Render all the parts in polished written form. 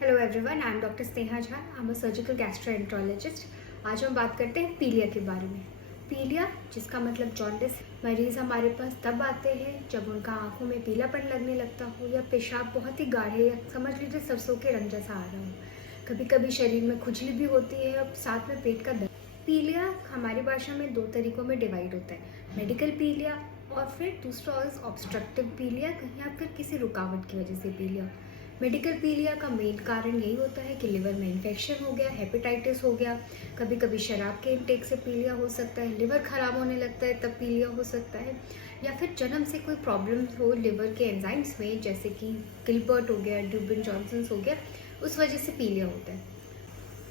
Hello everyone, I am doctor Sneha Jha. I am a surgical gastroenterologist. आज हम बात करते हैं पीलिया के बारे में। पीलिया, जिसका मतलब जॉन्डिस, मरीज हमारे पास तब आते हैं जब उनका आंखों में पीलापन लगने लगता हो या पेशाब बहुत ही गाढ़े या समझ लीजिए सरसों के रंग जैसा आ रहा हो। कभी कभी शरीर में खुजली भी होती है और साथ में पेट का दर्द। पीलिया हमारी भाषा में दो तरीकों में डिवाइड होता है, मेडिकल पीलिया और फिर दूसरा ऑब्स्ट्रक्टिव पीलिया, या फिर किसी रुकावट की वजह से पीलिया। मेडिकल पीलिया का मेन कारण यही होता है कि लिवर में इन्फेक्शन हो गया, हेपेटाइटिस हो गया। कभी कभी शराब के इंटेक से पीलिया हो सकता है, लिवर खराब होने लगता है तब पीलिया हो सकता है, या फिर जन्म से कोई प्रॉब्लम हो लिवर के एंजाइम्स में, जैसे कि गिलबर्ट हो गया, ड्यूबिन जॉनसन्स हो गया, उस वजह से पीलिया होता है।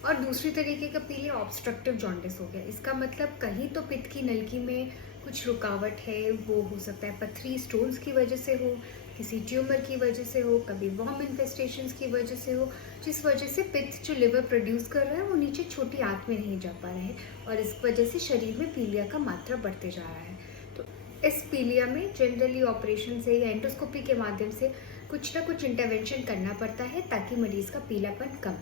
और दूसरी तरीके का पीलिया ऑब्स्ट्रक्टिव जॉन्डिस हो गया। इसका मतलब कहीं तो पित्त की नलकी में कुछ रुकावट है, वो हो सकता है पथरी स्टोन्स की वजह से हो, किसी ट्यूमर की वजह से हो, कभी वॉर्म इन्फेस्टेशंस की वजह से हो, जिस वजह से पित्त जो लिवर प्रोड्यूस कर रहा है वो नीचे छोटी आंत में नहीं जा पा रहा है और इस वजह से शरीर में पीलिया का मात्रा बढ़ते जा रहा है। तो इस पीलिया में जनरली ऑपरेशन से या एंडोस्कोपी के माध्यम से कुछ ना कुछ इंटरवेंशन करना पड़ता है ताकि मरीज का पीलापन कम।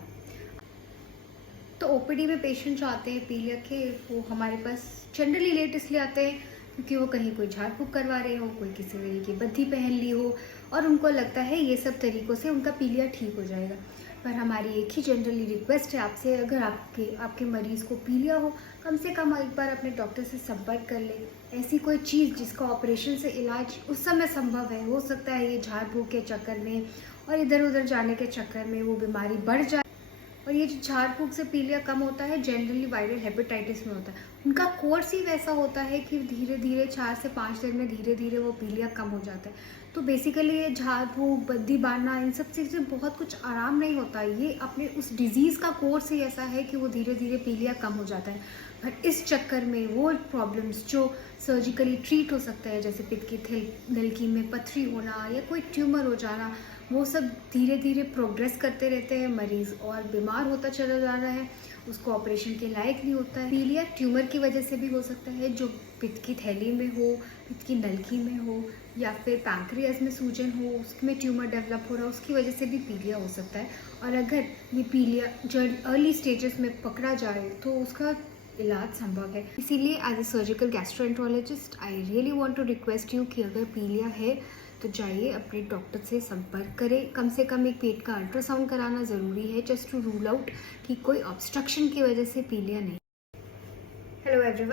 तो ओपीडी में पेशेंट जो आते हैं पीलिया के, वो हमारे पास जनरली लेट इसलिए आते हैं क्योंकि वो कहीं कोई झाड़ फूँक करवा रहे हो, कोई किसी तरह की बद्धी पहन ली हो और उनको लगता है ये सब तरीक़ों से उनका पीलिया ठीक हो जाएगा। पर हमारी एक ही जनरली रिक्वेस्ट है आपसे, अगर आपके मरीज़ को पीलिया हो, कम से कम एक बार अपने डॉक्टर से संपर्क कर ले। ऐसी कोई चीज़ जिसका ऑपरेशन से इलाज उस समय संभव है, हो सकता है ये झाड़ फूँक के चक्कर में और इधर उधर जाने के चक्कर में वो बीमारी बढ़ जाए। और ये जो झाड़ फूँक से पीलिया कम होता है जनरली वायरल हेपेटाइटिस में होता है। उनका कोर्स ही वैसा होता है कि धीरे धीरे 4 से 5 दिन में धीरे धीरे वो पीलिया कम हो जाता है। तो बेसिकली ये झाड़ फूँक, बद्दी बांधना, इन सब चीज़ें बहुत कुछ आराम नहीं होता है। ये अपने उस डिजीज़ का कोर्स ही ऐसा है कि वो धीरे धीरे पीलिया कम हो जाता है। पर इस चक्कर में वो प्रॉब्लम्स जो सर्जिकली ट्रीट हो सकता है, जैसे पित्त की नलकी में पथरी होना या कोई ट्यूमर हो जाना, वो सब धीरे धीरे प्रोग्रेस करते रहते हैं। मरीज़ और बीमार होता चला जा रहा है, उसको ऑपरेशन के लायक नहीं होता है। पीलिया ट्यूमर की वजह से भी हो सकता है, जो पित्त की थैली में हो, पित्त की नलकी में हो, या फिर पैंक्रियाज में सूजन हो, उसमें ट्यूमर डेवलप हो रहा है, उसकी वजह से भी पीलिया हो सकता है। और अगर ये पीलिया जो अर्ली स्टेजेस में पकड़ा जाए तो उसका इलाज संभव है। इसीलिए as a surgical gastroenterologist I really want to request you कि अगर पीलिया है तो जाइए अपने डॉक्टर से संपर्क करें। कम से कम एक पेट का अल्ट्रासाउंड कराना ज़रूरी है, जस्ट टू रूल आउट कि कोई ऑब्स्ट्रक्शन की वजह से पीलिया नहीं। Hello everyone.